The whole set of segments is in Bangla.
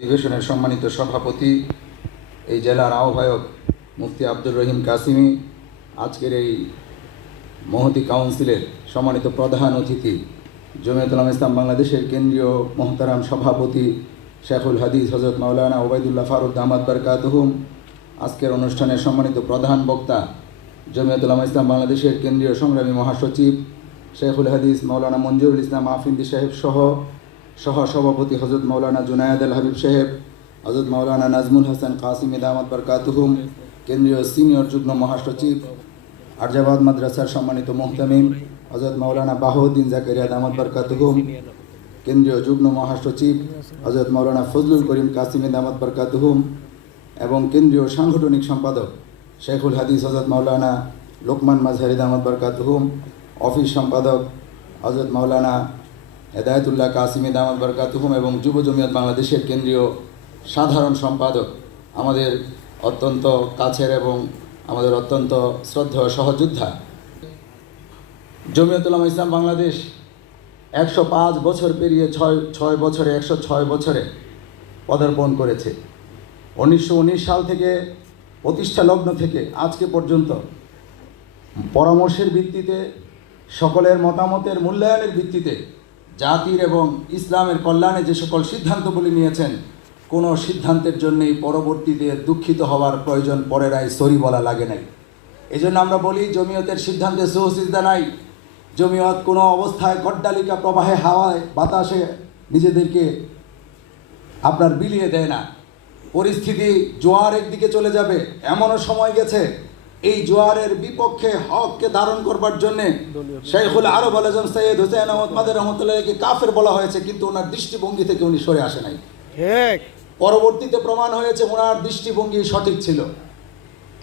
অধিবেশনের সম্মানিত সভাপতি, এই জেলার আহ্বায়ক মুফতি আব্দুর রহিম কাসিমি, আজকের এই মহতী কাউন্সিলের সম্মানিত প্রধান অতিথি, জমিয়তুল উলামা ইসলাম বাংলাদেশের কেন্দ্রীয় মোহতারাম সভাপতি শেখুল হাদিস হযরত মাওলানা ওবায়দুল্লাহ ফারুক দামাত বারকাতুহুম, আজকের অনুষ্ঠানের সম্মানিত প্রধান বক্তা জমিয়তুল উলামা ইসলাম বাংলাদেশের কেন্দ্রীয় সংগ্রামী মহাসচিব শেখুল হাদিস মাওলানা মঞ্জুরুল ইসলাম আফিন্দি সাহেব সহ সভাপতি হযরত মাওলানা জুনায়েদ আল হাবিব সাহেব, হযরত মাওলানা নাজমুল হাসান কাসিমি দামাত বারকাতুহুম, কেন্দ্রীয় সিনিয়র যুগ্ম মহাসচিব আরজাবাদ মাদ্রাসার সম্মানিত মুহতামিম হযরত মাওলানা বাহাউদ্দিন জাকারিয়া দামাত বারকাতুহুম, কেন্দ্রীয় যুগ্ম মহাসচিব হযরত মাওলানা ফজলুল করিম কাসিমি দামাত বারকাতুহুম এবং কেন্দ্রীয় সাংগঠনিক সম্পাদক শেখুল হাদিস হযরত মাওলানা লোকমান মাজহারি দামাত বারকাতুহুম, অফিস সম্পাদক হযরত মাওলানা হেদায়েতুল্লাহ কাসিমি দামাত বারকাতুহুম এবং যুব জমিয়ত বাংলাদেশের কেন্দ্রীয় সাধারণ সম্পাদক, আমাদের অত্যন্ত কাছের এবং আমাদের অত্যন্ত শ্রদ্ধেয় সহযোদ্ধা। জমিয়তুল উলামা ইসলাম বাংলাদেশ 105 বছর পেরিয়ে 106 বছরে পদার্পণ করেছে। 1919 সাল থেকে প্রতিষ্ঠা লগ্ন থেকে আজকে পর্যন্ত পরামর্শের ভিত্তিতে, সকলের মতামতের মূল্যায়নের ভিত্তিতে জাতির এবং ইসলামের কল্যাণে যে সকল সিদ্ধান্তগুলি নিয়েছেন, কোনো সিদ্ধান্তের জন্যই পরবর্তীতে দুঃখিত হওয়ার প্রয়োজন পড়ে নাই, সরি বলা লাগে নাই। এই জন্য আমরা বলি, জমিয়তের সিদ্ধান্তে সহসিদ্ধা নাই। জমিয়ত কোনো অবস্থায় গড্ডালিকা প্রবাহে, হাওয়ায় বাতাসে নিজেদেরকে আপনার বিলিয়ে দেয় না। পরিস্থিতি জোয়ার একদিকে চলে যাবে, এমনও সময় গেছে এই জোয়ারের বিপক্ষে হককে ধারণ করবার জন্যে শাইখুল আরব আল-আজম সৈয়দ হুসাইন আহমদ মাদানী রহমতুল্লাহকে কাফের বলা হয়েছে, কিন্তু ওনার দৃষ্টিভঙ্গি থেকে উনি সরে আসে নাই। পরবর্তীতে প্রমাণ হয়েছে ওনার দৃষ্টিভঙ্গি সঠিক ছিল।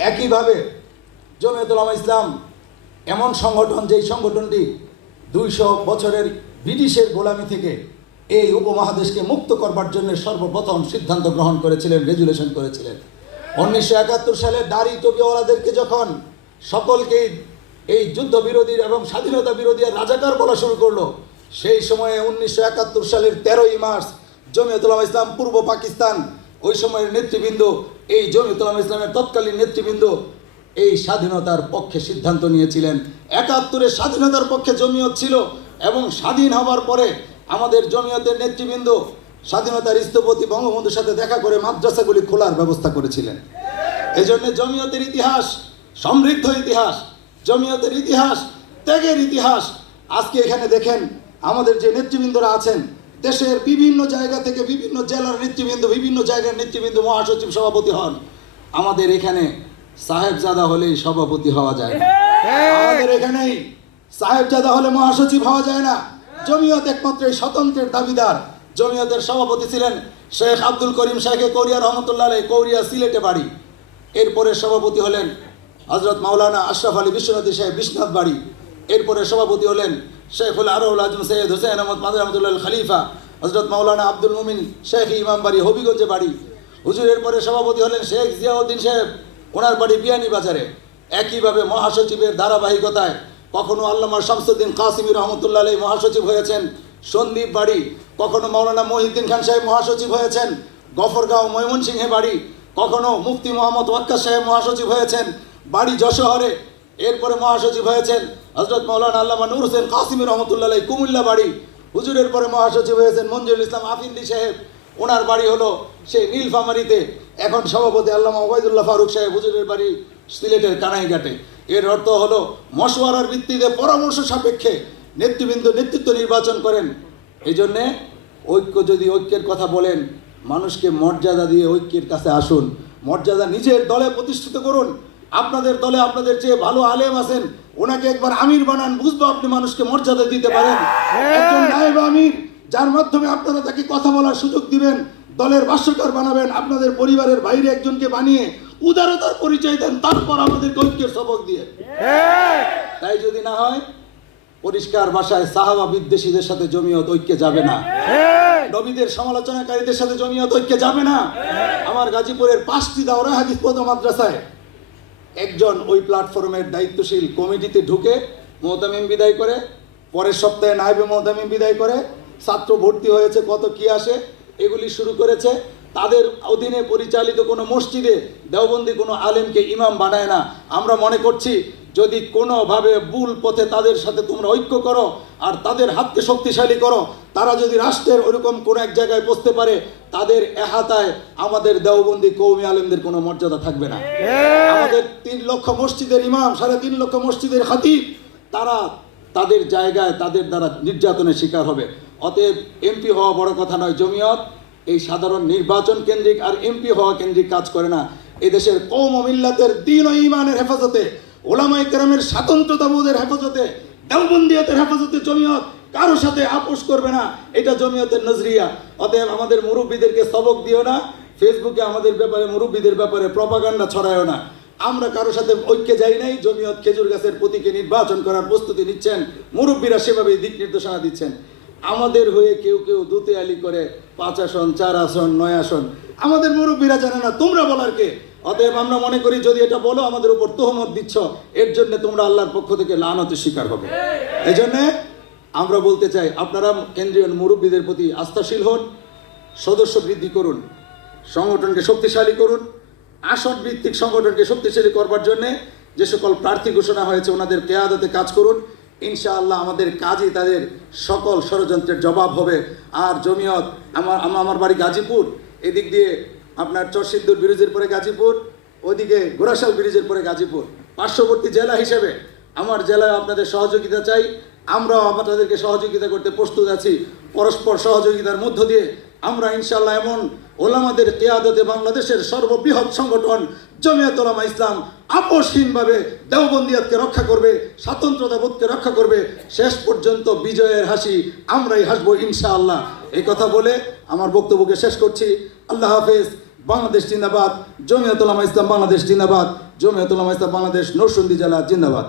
একইভাবে জমিয়তুল উলামা ইসলাম এমন সংগঠন, যেই সংগঠনটি 200 বছরের ব্রিটিশের গোলামি থেকে এই উপমহাদেশকে মুক্ত করবার জন্য সর্বপ্রথম সিদ্ধান্ত গ্রহণ করেছিলেন, রেজুলেশন করেছিলেন। 1971 সালে দাড়ি টুপিওয়ালাদেরকে যখন সকলকে এই যুদ্ধ বিরোধী এবং স্বাধীনতা বিরোধী রাজাকার বলা শুরু করলো, সেই সময়ে 1971 সালের 13ই মার্চ জমিয়তুল উলামা ইসলাম পূর্ব পাকিস্তান, ওই সময়ের নেতৃবৃন্দ, এই জমিয়তুল উলামা ইসলামের তৎকালীন নেতৃবৃন্দ এই স্বাধীনতার পক্ষে সিদ্ধান্ত নিয়েছিলেন। 71-এর স্বাধীনতার পক্ষে জমিয়ত ছিল এবং স্বাধীন হওয়ার পরে আমাদের জমিয়তের নেতৃবৃন্দ স্বাধীনতার স্থপতি বঙ্গবন্ধুর সাথে দেখা করে মাদ্রাসাগুলি খোলার ব্যবস্থা করেছিলেন। এই জন্য জমিয়তের ইতিহাস সমৃদ্ধ ইতিহাস, জমিয়তের ইতিহাস ত্যাগের ইতিহাস। আজকে এখানে দেখেন আমাদের যে নেতৃবৃন্দরা আছেন, দেশের বিভিন্ন জায়গা থেকে বিভিন্ন জেলার নেতৃবৃন্দ, বিভিন্ন জায়গার নেতৃবৃন্দ মহাসচিব সভাপতি হন। আমাদের এখানে সাহেবজাদা হলেই সভাপতি হওয়া যায় না, আমাদের এখানেই সাহেবজাদা হলে মহাসচিব হওয়া যায় না। জমিয়ত একমাত্র এই স্বতন্ত্রের দাবিদার। জমিয়তের সভাপতি ছিলেন শেখ আব্দুল করিম শাইখে কৌরিয়া রহমতুল্লাহ আলাইহি, কৌরিয়া সিলেটে বাড়ি। এরপরে সভাপতি হলেন হযরত মাওলানা আশরাফ আলী বিশ্বনাথী সাহেব, বিশ্বনাথ বাড়ি। এরপরে সভাপতি হলেন শেখুল আরব আল-আজম সৈয়দ হুসাইন আহমদ মাদানী রহমতুল্লাহ খলিফা, হযরত মাওলানা আব্দুল মুমিন শেখ ইমাম বাড়ি, হবিগঞ্জে বাড়ি। হুজুরের পরে সভাপতি হলেন শেখ জিয়াউদ্দিন সাহেব, ওনার বাড়ি বিয়ানী বাজারে। একইভাবে মহাসচিবের ধারাবাহিকতায় কখনো আল্লামা শামসুদ্দিন কাসিমি রহমতুল্লাহ আলাইহি মহাসচিব হয়েছেন সন্দ্বীপ বাড়ি, কখনো মাওলানা মহিউদ্দিন খান সাহেব মহাসচিব হয়েছেন গফরগাঁও ময়মনসিংহে বাড়ি, কখনো মুফতি মোহাম্মদ ওয়াক্কাস সাহেব মহাসচিব হয়েছেন বাড়ি যশোহরে। এরপরে মহাসচিব হয়েছেন হযরত মাওলানা আল্লামা নূর হোসেন কাসিমি রহমতুল্লাহ আলাইহি কুমিল্লা বাড়ি। হুজুরের পরে মহাসচিব হয়েছেন মঞ্জুরুল ইসলাম আফিন্দি সাহেব, ওনার বাড়ি হলো সেই নীলফামারীতে। এখন সভাপতি আল্লামা ওবায়দুল্লাহ ফারুক সাহেব, হুজুরের বাড়ি সিলেটের কানাইঘাটে। এর অর্থ হলো মশওয়ারার ভিত্তিতে, পরামর্শ সাপেক্ষে নেতৃত্ব নির্বাচন করেন। এই জন্যে ঐক্যের কথা বলেন, মানুষকে মর্যাদা দিয়ে ঐক্যের কাছে আসুন। মর্যাদা নিজের দলে প্রতিষ্ঠিত করুন। আপনাদের দলে আপনাদের চেয়ে ভালো আলেম আছেন, ওনাকে একবার আমির বানান, বুঝবো আপনি মানুষকে মর্যাদা দিতে পারেন। একজন নায়েব আমির, যার মাধ্যমে আপনারা তাকে কথা বলার সুযোগ দিবেন, দলের ভাষ্যকার বানাবেন। আপনাদের পরিবারের বাইরে একজনকে বানিয়ে উদারতার পরিচয় দেন, তারপর আমাদের ঐক্যের সবক দিয়ে। তাই যদি না হয়, পরিষ্কার ভাষায় সাহাবা বিদ্বেষীদের সাথে জমিয়ত ঐক্যে যাবে না, নবীদের সমালোচনাকারীদের সাথে জমিয়ত ঐক্যে যাবে না। আমার গাজীপুরের 5টি দাওরা হাদিস পদ মাদ্রাসায় একজন ওই প্ল্যাটফর্মের দায়িত্বশীল কমিটিতে ঢুকে মুহতামিম বিদায় করে, পরের সপ্তাহে নায়েবে মুহতামিম বিদায় করে, ছাত্র ভর্তি হয়েছে, কত কি আসে, এগুলি শুরু করেছে। তাদের অধীনে পরিচালিত কোনো মসজিদে দেওবন্দি কোনো আলেমকে ইমাম বানায় না। আমরা মনে করছি যদি কোনোভাবে ভুল পথে তাদের সাথে তোমরা ঐক্য করো আর তাদের হাতকে শক্তিশালী করো, তারা যদি রাষ্ট্রের ওরকম কোনো এক জায়গায় বসতে পারে, তাদের এহাতায় আমাদের দেওবন্দি কওমি আলেমদের কোনো মর্যাদা থাকবে না। আমাদের 3 লক্ষ মসজিদের ইমাম, 3.5 লক্ষ মসজিদের খতিব, তারা তাদের জায়গায় তাদের দ্বারা নির্যাতনের শিকার হবে। অতএব এমপি হওয়া বড় কথা নয়। জমিয়ত এই সাধারণ নির্বাচন কেন্দ্রিক আর এমপি হওয়া কেন্দ্রিক কাজ করে না। এদেশের কওম ও মিল্লাতের দ্বীন ও ঈমানের হেফাজতে, ওলামায়ে কেরামের স্বাতন্ত্র্যতাবোধের হেফাজতে, দেওবন্দিয়তের হেফাজতে জমিয়ত কারো সাথে আপোষ করবে না। এটা জমিয়তের নজরিয়া। অতএব আমাদের মুরব্বীদেরকে সবক দিও না, ফেসবুকে আমাদের ব্যাপারে মুরব্বীদের ব্যাপারে প্রপাগান্ডা ছড়ায়ও না। আমরা কারো সাথে ঐক্যে যাই নাই। জমিয়ত খেজুর গাছের প্রতীকে নির্বাচন করার প্রস্তুতি নিচ্ছেন, মুরব্বীরা সেভাবেই দিক নির্দেশনা দিচ্ছেন। আমাদের হয়ে কেউ কেউ দুতেয়ালি করে 5 আসন, 4 আসন, 9 আসন, আমাদের মুরব্বীরা জানে না, তোমরা বলার কে? অতএব আমরা মনে করি যদি এটা বলো আমাদের উপর তোহমত দিচ্ছ, এর জন্য তোমরা আল্লাহর পক্ষ থেকে লানতের শিকার হবে। এই জন্যে আমরা বলতে চাই, আপনারা কেন্দ্রীয় মুরব্বীদের প্রতি আস্থাশীল হন, সদস্য বৃদ্ধি করুন, সংগঠনকে শক্তিশালী করুন। আসন ভিত্তিক সংগঠনকে শক্তিশালী করবার জন্যে যে সকল প্রার্থী ঘোষণা হয়েছে ওনাদের কেয়াদতে কাজ করুন। ইনশাআল্লাহ আমাদের কাজই তাদের সকল ষড়যন্ত্রের জবাব হবে। আর জমিয়ত, আমার বাড়ি গাজীপুর, এদিক দিয়ে আপনার চরসিদ্ধুর ব্রিজের পরে গাজীপুর, ওদিকে গোরাশাল ব্রিজের পরে গাজীপুর, পার্শ্ববর্তী জেলা হিসেবে আমার জেলায় আপনাদের সহযোগিতা চাই। আমরাও আপনাদেরকে সহযোগিতা করতে প্রস্তুত আছি। পরস্পর সহযোগিতার মধ্য দিয়ে আমরা ইনশাআল্লাহ এমন ওলামাদের কিয়াদতে বাংলাদেশের সর্ববৃহৎ সংগঠন জমিয়ত উলামা ইসলাম আপোষহীনভাবে দেওবন্দিয়তকে রক্ষা করবে, স্বাতন্ত্র্যতাবোধকে রক্ষা করবে। শেষ পর্যন্ত বিজয়ের হাসি আমরাই হাসবো ইনশাআল্লাহ। এই কথা বলে আমার বক্তব্যকে শেষ করছি। আল্লাহ হাফেজ। বাংলাদেশ জিন্দাবাদ। জমিয়ত উলামা ইসলাম বাংলাদেশ জিন্দাবাদ। জমিয়ত উলামা ইসলাম বাংলাদেশ নরসিংদী জেলা জিন্দাবাদ।